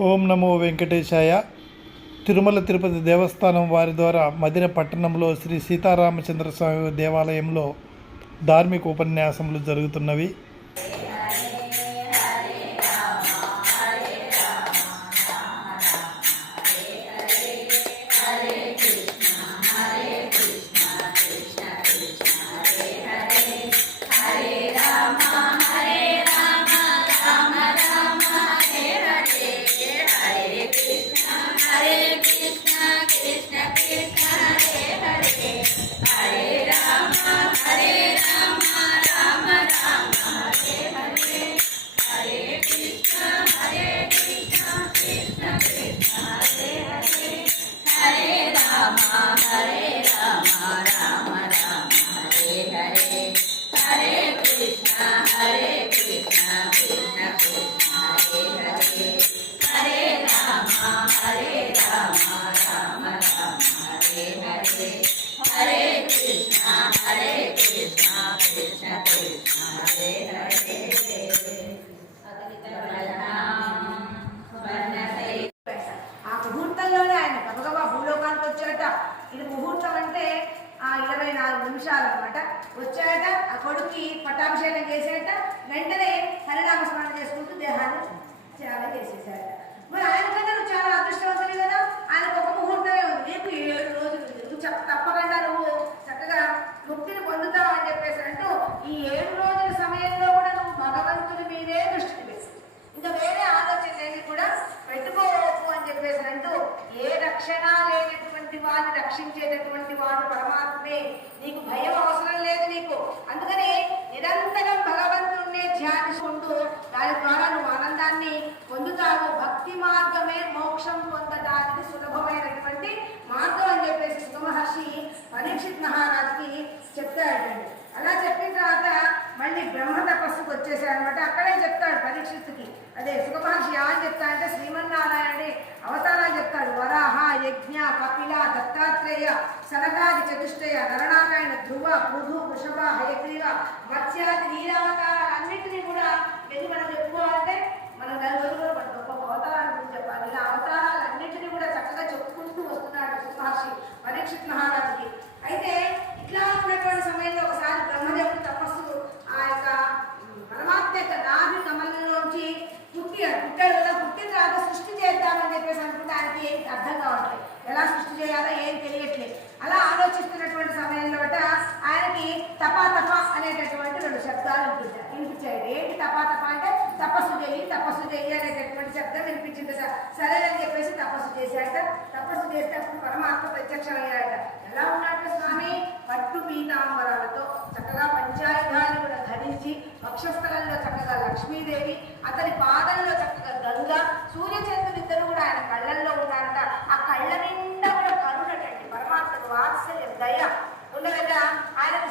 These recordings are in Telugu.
ఓం నమో వెంకటేశాయ. తిరుమల తిరుపతి దేవస్థానం వారి ద్వారా మదిన పట్టణంలో శ్రీ సీతారామచంద్ర స్వామి దేవాలయంలో ధార్మిక ఉపన్యాసములు జరుగుతున్నవి. రక్షించేటటువంటి వాడు పరమాత్మే. నీకు భయం అవసరం లేదు నీకు. అందుకని నిరంతరం భగవంతుడినే ధ్యానిస్తుంటూ దాని ద్వారా నువ్వు ఆనందాన్ని పొందుతావు. భక్తి మార్గమే మోక్షం పొందడానికి సులభమైనటువంటి మార్గం అని చెప్పేసి సుమహర్షి పరీక్షిత్ మహారాజుకి చెప్తాడండి. అలా చెప్పిన తర్వాత మళ్ళీ బ్రహ్మ తపస్సుకు వచ్చేసాడనమాట అక్కడే చెప్తాడు పరీక్షిత్తుకి అదే సుఖమహర్షి అని చెప్తా అంటే శ్రీమన్నారాయణుడి అవతారాలు చెప్తాడు. వరాహ యజ్ఞ కపిల దత్తాత్రేయ సనగాది చతుష్టయ నరనారాయణ ధ్రువ పృథు వృషభ హయగ్రీవ మత్స్యాది నీరావతారాలన్నింటినీ కూడా ఎందుకు మనం చెప్పుకోవాలంటే మనం నలుగురు కూడా మన గొప్ప అవతారాల గురించి చెప్పాలి. ఇలా అవతారాలన్నింటినీ కూడా చక్కగా చెప్పుకుంటూ వస్తున్నాడు సుమహర్షి పరీక్షిత్ మహారాజుకి. అయితే ఇట్లా ఉన్నటువంటి సమయంలో ఒకసారి బ్రహ్మదేవుడు తపస్సు ఆ యొక్క పరమాత్మ యొక్క నాభి కమలంలోంచి పుట్టాడు పుట్టాడు కదా పుట్టిన తర్వాత సృష్టి చేద్దామని చెప్పేసి అనుకుంటే ఆయనకి ఏం అర్థం కావట్లేదు. ఎలా సృష్టి చేయాలో ఏం తెలియట్లేదు. అలా ఆలోచిస్తున్నటువంటి సమయంలో ఆయనకి తపా తప అనేటటువంటి రెండు శబ్దాలు వినిపించాయి. వినిపించాయి. ఏంటి తపా తప అంటే తపస్సు చేయి తపస్సు చేయి అనేటటువంటి శబ్దం వినిపించింది సార్. సరే అని చెప్పేసి తపస్సు చేశాట తపస్సు చేసేటప్పుడు పరమాత్మ ప్రత్యక్షమయ్యాడట ఎలా ఉన్నాడు స్వామి? పట్టు పీతాంబరాలతో చక్కగా పంచాయుధాన్ని కూడా ధరించి వక్షస్థలంలో చక్కగా లక్ష్మీదేవి అతని పాదంలో చక్కగా గంగ సూర్యచంద్రులు ఇద్దరు కూడా ఆయన కళ్ళల్లో ఉన్నారట. ఆ కళ్ళ నిండా కూడా కరుణటండి పరమాత్మకు వాత్సల్యం దయ. ఉన్నదట. ఆయనకు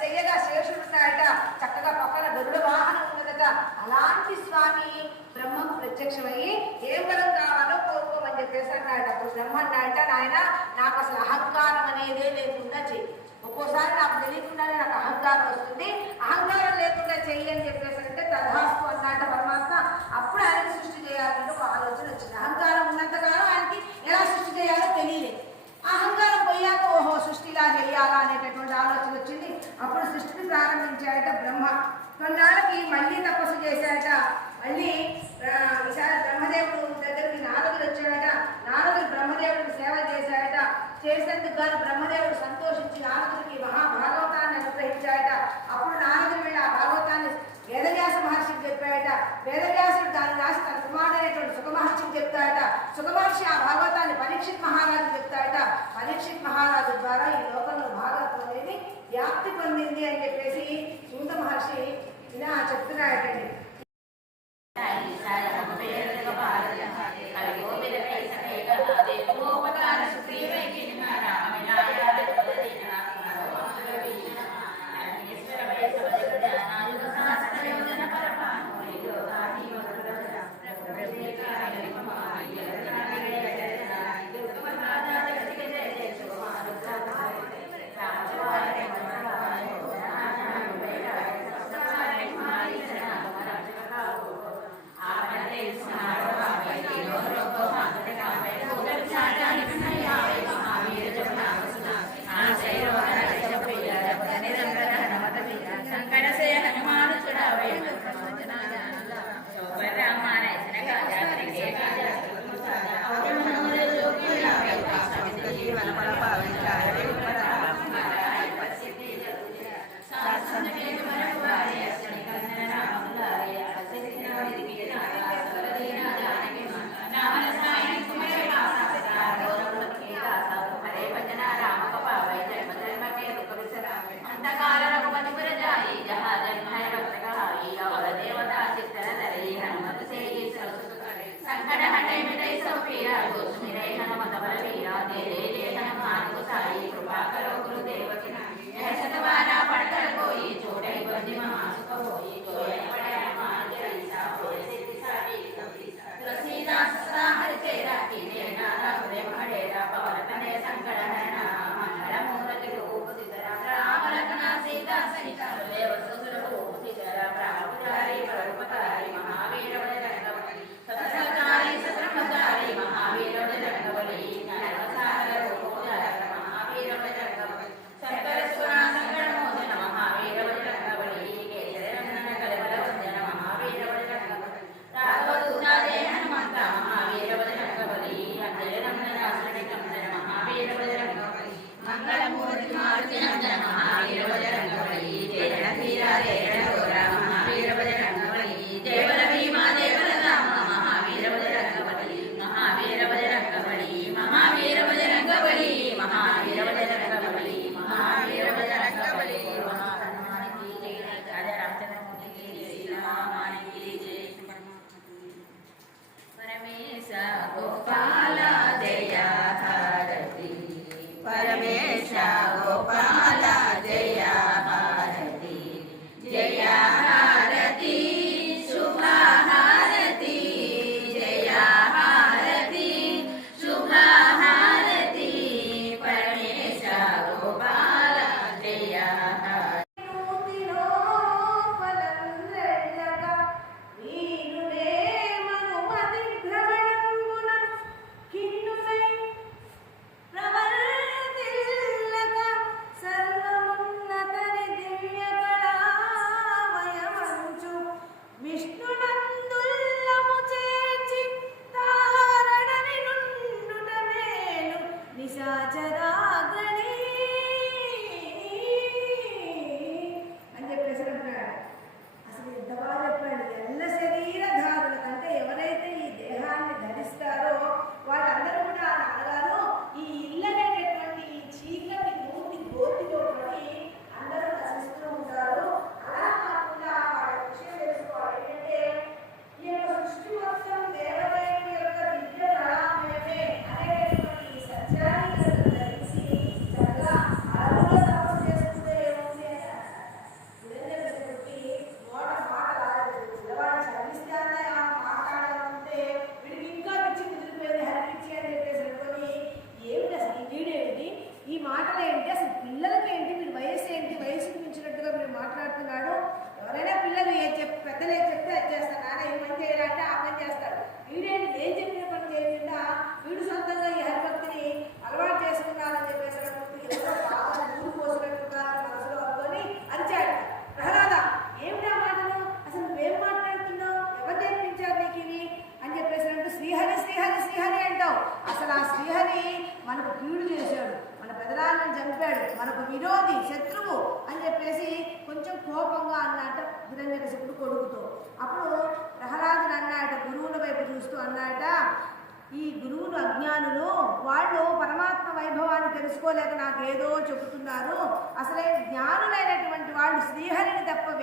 శయ్యగా శేషుడు ఉన్నాయట. చక్కగా పక్కన గరుడ వాహనం ఉన్నదట. అలాంటి స్వామి బ్రహ్మకు ప్రత్యక్షమయ్యి ఏం వరం కావాలో కోరుకోమని చెప్పేసి అన్నాడు అప్పుడు బ్రహ్మ అన్నాడట నాయన నాకు అసలు అహంకారం అనేదే లేకుండా చెయ్యి. ఒక్కోసారి నాకు తెలియకుండానే నాకు అహంకారం వస్తుంది. అహంకారం లేకుండా చెయ్యి అని చెప్పేసి అంటే తథాస్తు అన్నాట పరమాత్మ. అప్పుడు ఆయన సృష్టి చేయాలంటే ఒక ఆలోచన వచ్చింది. అహంకారం ఉన్నంతకాలం ఆయనకి ఎలా సృష్టి చేయాలో తెలియలేదు అహంకారం పోయాక ఓహో సృష్టిలా చేయాలా అనేటటువంటి ఆలోచన వచ్చింది. అప్పుడు సృష్టిని ప్రారంభించాడట బ్రహ్మ. కొన్నాళ్ళకి మళ్ళీ తపస్సు చేశాడట మళ్ళీ విశాల బ్రహ్మదేవుడు దగ్గరికి నారదుడు వచ్చాడట నారదుడు బ్రహ్మదేవుడికి సేవ చేశాడట చేసేందుకు గాను బ్రహ్మదేవుడు సంతోషం వ్యాప్తి పొందింది para Bhagavad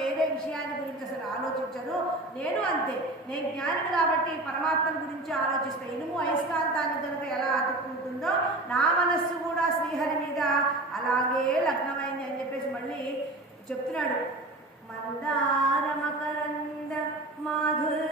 వేరే విషయాన్ని గురించి అసలు ఆలోచించను. నేను అంతే. నేను జ్ఞానిని కాబట్టి పరమాత్మను గురించి ఆలోచిస్తా. ఇనుము అయస్కాంతాన్ని కనుక ఎలా అతుక్కుంటుందో నా మనస్సు కూడా శ్రీహరి మీద అలాగే లగ్నమైంది అని చెప్పేసి మళ్ళీ చెప్తున్నాడు. మందారమకరంద మాధుర్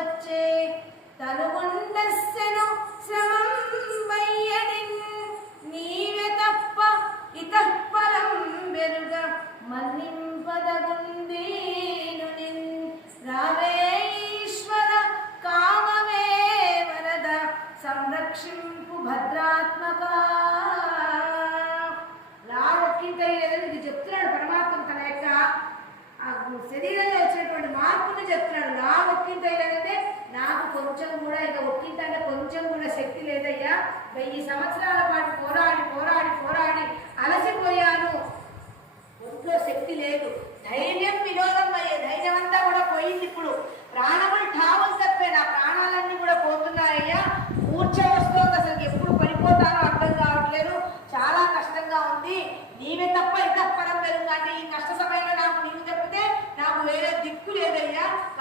వచ్చే తనుగుండస్సెను శ్రమం వయ్యడిన్ నీవే తప్ప ఇతఃపరం వెరుగ మన్నింపదగుంది. కొంచెం కూడా ఇక ఒక్కిందంటే కొంచెం కూడా శక్తి లేదయ్యా. వెయ్యి సంవత్సరాల పాటు పోరాడి పోరాడి పోరాడి అలసిపోయాను. ఒంట్లో శక్తి లేదు. ధైర్యం వినోదం అయ్యే ధైర్యం అంతా కూడా పోయింది ఇప్పుడు. ప్రాణములు ఠావులు తప్పే నా ప్రాణాలన్నీ కూడా పోతున్నారయ్యా. కూర్చో వస్తుంది అసలు ఎప్పుడు పడిపోతానో అర్థం కావట్లేదు. చాలా కష్టంగా ఉంది. నీవే తప్ప ఇది తప్ప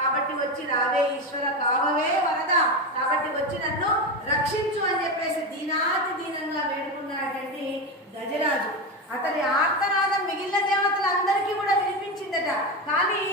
కాబట్టి వచ్చి రావే ఈశ్వర కావవే వరద. కాబట్టి వచ్చి నన్ను రక్షించు అని చెప్పేసి దీనాతి దీనంగా వేడుకున్నాడండి గజరాజు. అతని ఆర్తనాదం మిగిలిన దేవతలందరికీ కూడా వినిపించిందట. కానీ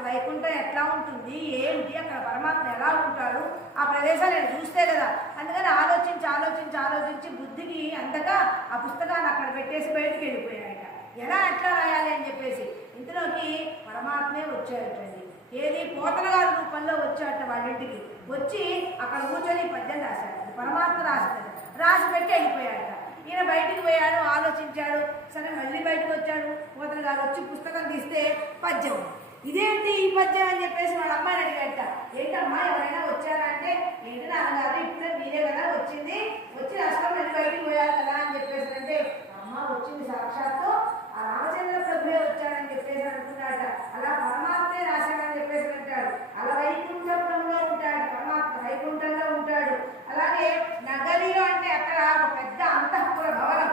అసలు వైకుంఠం ఎట్లా ఉంటుంది? ఏంటి? అక్కడ పరమాత్మ ఎలా ఉంటారు? ఆ ప్రదేశాలు నేను చూస్తే కదా అందుకని ఆలోచించి ఆలోచించి ఆలోచించి బుద్ధికి అందక ఆ పుస్తకాన్ని అక్కడ పెట్టేసి బయటికి వెళ్ళిపోయాయట ఎలా ఎట్లా రాయాలి అని చెప్పేసి. ఇంతలోకి పరమాత్మే వచ్చాయటండి ఏది? పోతల గారి రూపంలో వచ్చాట వాళ్ళింటికి. వచ్చి అక్కడ కూర్చొని పద్యం రాశాడు పరమాత్మ రాశాడు రాసి పెట్టి వెళ్ళిపోయాడట ఈయన బయటికి పోయాడు ఆలోచించాడు. సరే మళ్ళీ బయటకు వచ్చాడు. పోతన గారు వచ్చి పుస్తకం తీస్తే పద్యం. ఇదేంటి ఈ పద్యం అని చెప్పేసి వాళ్ళ అమ్మాయిని అడిగట. ఏంటమ్మా ఎవరైనా వచ్చారంటే ఏంటి నాన్నగారు ఇప్పుడే మీరే కదా వచ్చింది. వచ్చి రాష్ట్రం వెళ్ళి బయటికి పోయారు కదా అని చెప్పేసి అంటే అమ్మ వచ్చింది సాక్షాత్తు. ఆ రామచంద్ర ప్రభువే వచ్చాడని చెప్పేసి అనుకున్నాడట. అలా పరమాత్మే రాశాడని చెప్పేసి అంటాడు. అలా వైకుంఠంలో ఉంటాడు పరమాత్మ వైకుంఠంలో ఉంటాడు. అలాగే నగరిలో అంటే అక్కడ ఒక పెద్ద అంతఃపుర భవనం.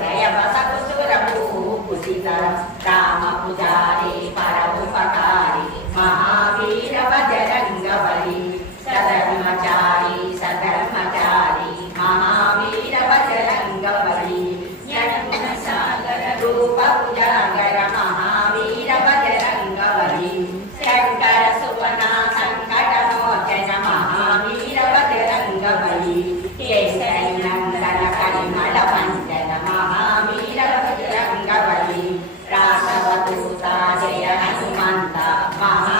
ya, masa aku sudah. 아.